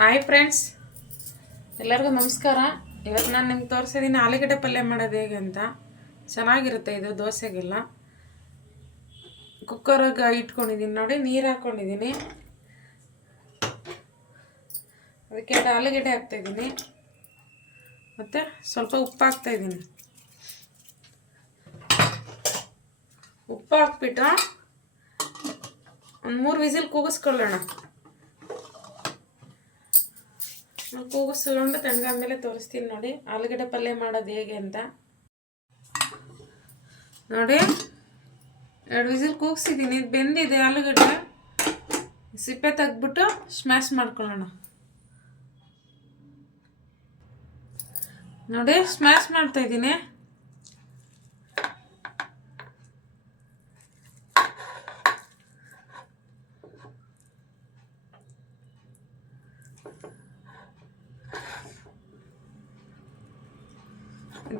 Hi friends, ಎಲ್ಲರಿಗೂ ನಮಸ್ಕಾರ. ಇವತ್ತು ನಾನು ನಿಮ್ಗೆ ತೋರಿಸಿದ್ದೀನಿ ಆಲೂಗಡ್ಡೆ ಪಲ್ಯ ಮಾಡೋದು ಹೇಗೆ ಅಂತ. ಚೆನ್ನಾಗಿರುತ್ತೆ ಇದು ದೋಸೆಗೆಲ್ಲ. ಕುಕ್ಕರ್ಗೆ ಇಟ್ಕೊಂಡಿದ್ದೀನಿ ನೋಡಿ, ನೀರು ಹಾಕ್ಕೊಂಡಿದ್ದೀನಿ. ಅದಕ್ಕೆ 2 ಆಲೂಗಡ್ಡೆ ಹಾಕ್ತಾಯಿದ್ದೀನಿ ಮತ್ತು ಸ್ವಲ್ಪ ಉಪ್ಪು ಹಾಕ್ತಾಯಿದ್ದೀನಿ. ಉಪ್ಪು ಹಾಕ್ಬಿಟ್ಟು ಒಂದು 3 ವಿಸಿಲ್ ಕೂಗಿಸ್ಕೊಳ್ಳೋಣ. ಕೂಗಿಸ್ಕೊಂಡು ತಣ್ಣಗಾದ್ಮೇಲೆ ತೋರಿಸ್ತೀನಿ ನೋಡಿ ಆಲೂಗಡ್ಡೆ ಪಲ್ಯ ಮಾಡೋದು ಹೇಗೆ ಅಂತ. ನೋಡಿ 2 ವಿಸಿಲ್ ಕೂಗಿಸಿದ್ದೀನಿ. ಇದು ಬೆಂದಿದೆ ಆಲೂಗಡ್ಡೆ. ಸಿಪ್ಪೆ ತೆಗೆದ್ಬಿಟ್ಟು ಸ್ಮ್ಯಾಶ್ ಮಾಡ್ಕೊಳ್ಳೋಣ. ನೋಡಿ ಸ್ಮ್ಯಾಶ್ ಮಾಡ್ತಾ ಇದ್ದೀನಿ.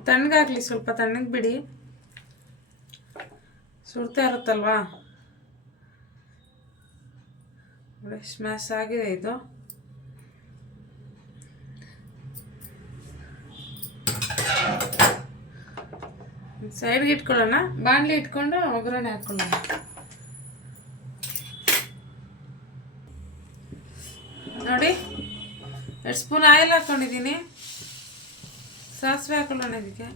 ತಣ್ಣಗಾಗಲಿ, ಸ್ವಲ್ಪ ತಣ್ಣಗೆ ಬಿಡಿ, ಸುಡ್ತಾ ಇರುತ್ತಲ್ವಾ. ನೋಡಿ ಸ್ಮ್ಯಾಶ್ ಆಗಿದೆ ಇದು. ಸೈಡ್ಗೆ ಇಟ್ಕೊಳ್ಳೋಣ. ಬಾಣಲಿ ಇಟ್ಕೊಂಡು ಒಗ್ಗರಣೆ ಹಾಕ್ಕೊಳ್ಳೋಣ. ನೋಡಿ 2 ಸ್ಪೂನ್ ಆಯಿಲ್ ಹಾಕ್ಕೊಂಡಿದ್ದೀನಿ. ಸಾಸಿವೆ ಹಾಕೊಳ್ಳೋಣ. ಇದಕ್ಕೆ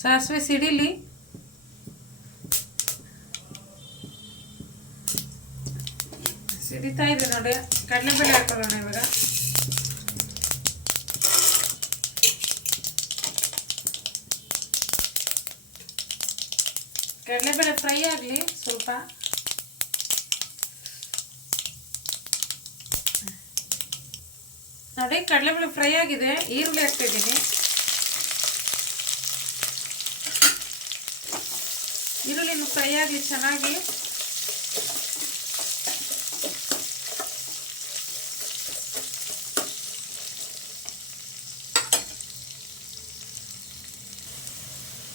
ಸಾಸಿವೆ ಸಿಡಿಲಿ. ಸಿಡಿತಾ ಇದೆ ನೋಡಿ. ಕಡಲೆಬೇಳೆ ಹಾಕೊಳ್ಳೋಣ ಇವಾಗ. ಕಡಲೆಬೇಳೆ ಫ್ರೈ ಆಗಲಿ ಸ್ವಲ್ಪ. ನೋಡಿ ಕಡಲೆಬೇಳೆ ಫ್ರೈ ಆಗಿದೆ. ಈರುಳ್ಳಿ ಹಾಕ್ತಿದ್ದೀನಿ. ಈರುಳ್ಳಿನೂ ಫ್ರೈ ಆಗಲಿ ಚೆನ್ನಾಗಿ.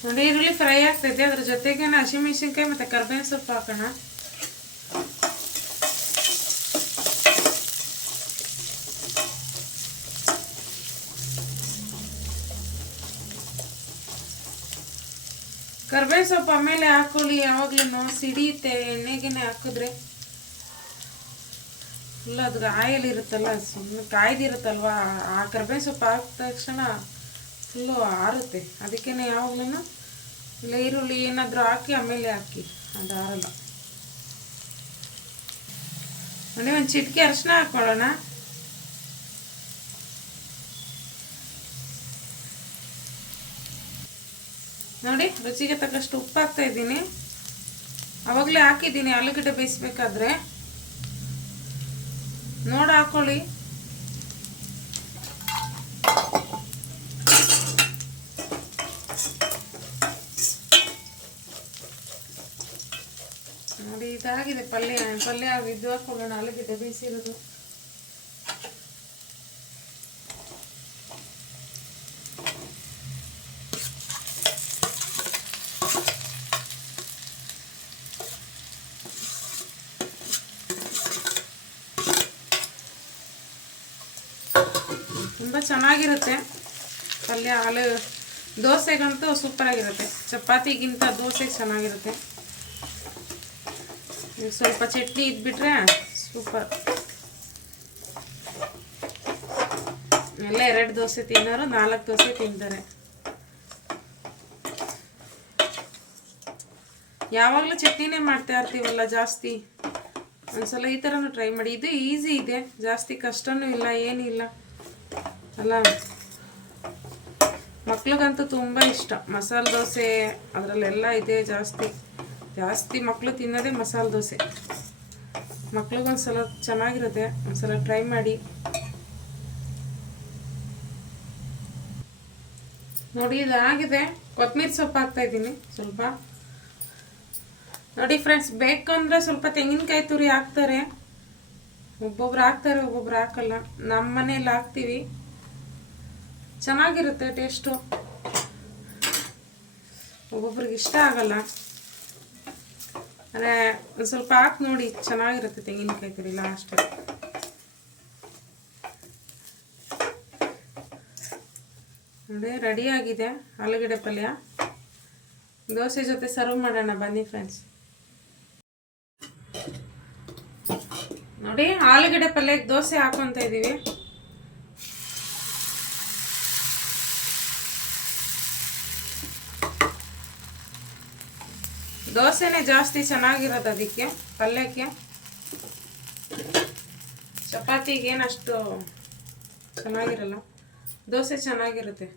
ನೋಡಿ ಈರುಳ್ಳಿ ಫ್ರೈ ಆಗ್ತೈತೆ. ಅದ್ರ ಜೊತೆಗೆ ಹಸಿಮೆಣಸಿನ್ಕಾಯಿ ಮತ್ತು ಕರ್ಬೇವಿನ ಸೊಪ್ಪು ಹಾಕೋಣ. ಕರ್ಬೇವಿನ ಸೊಪ್ಪು ಆಮೇಲೆ ಹಾಕೊಳ್ಳಿ. ಯಾವಾಗ್ಲೂ ಸಿಡಿಯುತ್ತೆ. ಎಣ್ಣೆಗೆನೆ ಹಾಕಿದ್ರೆ ಫುಲ್ ಅದ್ರ ಆಯಿಲ್ ಇರುತ್ತಲ್ಲ, ಸುಮ್ಮನೆ ಕಾಯ್ದಿರುತ್ತಲ್ವ. ಆ ಕರ್ಬೇವಿನ ಸೊಪ್ಪು ಹಾಕಿದ ತಕ್ಷಣ ಫುಲ್ಲು ಆರುತ್ತೆ. ಅದಕ್ಕೇ ಯಾವಾಗ್ಲೂ ಇಲ್ಲ ಈರುಳ್ಳಿ ಏನಾದರೂ ಹಾಕಿ ಆಮೇಲೆ ಹಾಕಿ, ಅದು ಆರಲ್ಲ. ನೋಡಿ ಒಂದು ಚಿಟಿಕೆ ಅರಿಶಿನ ಹಾಕ್ಕೊಳ್ಳೋಣ. ನೋಡಿ ರುಚಿಗೆ ತಕ್ಕಷ್ಟು ಉಪ್ಪು ಹಾಕ್ತಾ ಇದ್ದೀನಿ. ಅವಾಗಲೇ ಹಾಕಿದ್ದೀನಿ ಆಲೂಗಡ್ಡೆ ಬೇಯಿಸ್ಬೇಕಾದ್ರೆ. ನೋಡಿ ಹಾಕೊಳ್ಳಿ. ನೋಡಿ ಇದಾಗಿದೆ ಪಲ್ಯ ಇದು ಹಾಕೊಳ್ಳೋಣ. ಆಲೂಗಡ್ಡೆ ಬೇಯಿಸಿರೋದು. ತುಂಬ ಚೆನ್ನಾಗಿರುತ್ತೆ ಪಲ್ಯ. ದೋಸೆಗಂತೂ ಸೂಪರಾಗಿರುತ್ತೆ. ಚಪಾತಿಗಿಂತ ದೋಸೆಗೆ ಚೆನ್ನಾಗಿರುತ್ತೆ. ಸ್ವಲ್ಪ ಚಟ್ನಿ ಇದ್ಬಿಟ್ರೆ ಸೂಪರ್. ಎಲ್ಲ 2 ದೋಸೆ ತಿನ್ನೋರು 4 ದೋಸೆ ತಿಂತಾರೆ. ಯಾವಾಗಲೂ ಚಟ್ನಿನೇ ಮಾಡ್ತಾ ಇರ್ತೀವಲ್ಲ ಜಾಸ್ತಿ. ಒಂದ್ಸಲ ಈ ಥರನೂ ಟ್ರೈ ಮಾಡಿ. ಇದು ಈಸಿ ಇದೆ, ಜಾಸ್ತಿ ಕಷ್ಟನೂ ಇಲ್ಲ, ಏನಿಲ್ಲ ಅಲ್ಲ. ಮಕ್ಳಿಗಂತೂ ತುಂಬ ಇಷ್ಟ ಮಸಾಲೆ ದೋಸೆ. ಅದರಲ್ಲೆಲ್ಲ ಇದೆ ಜಾಸ್ತಿ ಮಕ್ಕಳು ತಿನ್ನೋದೇ ಮಸಾಲೆ ದೋಸೆ. ಮಕ್ಳಿಗೊಂದ್ಸಲ ಚೆನ್ನಾಗಿರುತ್ತೆ, ಒಂದ್ಸಲ ಟ್ರೈ ಮಾಡಿ. ನೋಡಿ ಇದಾಗಿದೆ. ಕೊತ್ತಂಬರಿ ಸೊಪ್ಪು ಹಾಕ್ತಾಯಿದ್ದೀನಿ ಸ್ವಲ್ಪ. ನೋಡಿ ಫ್ರೆಂಡ್ಸ್, ಬೇಕಂದರೆ ಸ್ವಲ್ಪ ತೆಂಗಿನಕಾಯಿ ತುರಿ ಹಾಕ್ತಾರೆ. ಒಬ್ಬೊಬ್ರು ಹಾಕ್ತಾರೆ, ಒಬ್ಬೊಬ್ರು ಹಾಕಲ್ಲ. ನಮ್ಮ ಮನೇಲಿ ಹಾಕ್ತೀವಿ, ಚೆನ್ನಾಗಿರುತ್ತೆ ಟೇಸ್ಟು. ಒಬ್ಬೊಬ್ರಿಗೆ ಇಷ್ಟ ಆಗಲ್ಲ. ಅಂದರೆ ಒಂದು ಸ್ವಲ್ಪ ಹಾಕಿ ನೋಡಿ, ಚೆನ್ನಾಗಿರುತ್ತೆ ತೆಂಗಿನಕಾಯಿ ತುರಿ ಲಾಸ್ಟ್. ನೋಡಿ ರೆಡಿಯಾಗಿದೆ ಆಲೂಗಡ್ಡೆ ಪಲ್ಯ. ದೋಸೆ ಜೊತೆ ಸರ್ವ್ ಮಾಡೋಣ ಬನ್ನಿ ಫ್ರೆಂಡ್ಸ್. ನೋಡಿ ಆಲೂಗಡ್ಡೆ ಪಲ್ಯಕ್ಕೆ ದೋಸೆ ಹಾಕೊತ ಇದ್ದೀವಿ. ದೋಸೆನೇ ಜಾಸ್ತಿ ಚೆನ್ನಾಗಿರೋದು ಅದಕ್ಕೆ, ಪಲ್ಯಕ್ಕೆ. ಚಪಾತಿಗೇನು ಅಷ್ಟು ಚೆನ್ನಾಗಿರಲ್ಲ, ದೋಸೆ ಚೆನ್ನಾಗಿರುತ್ತೆ.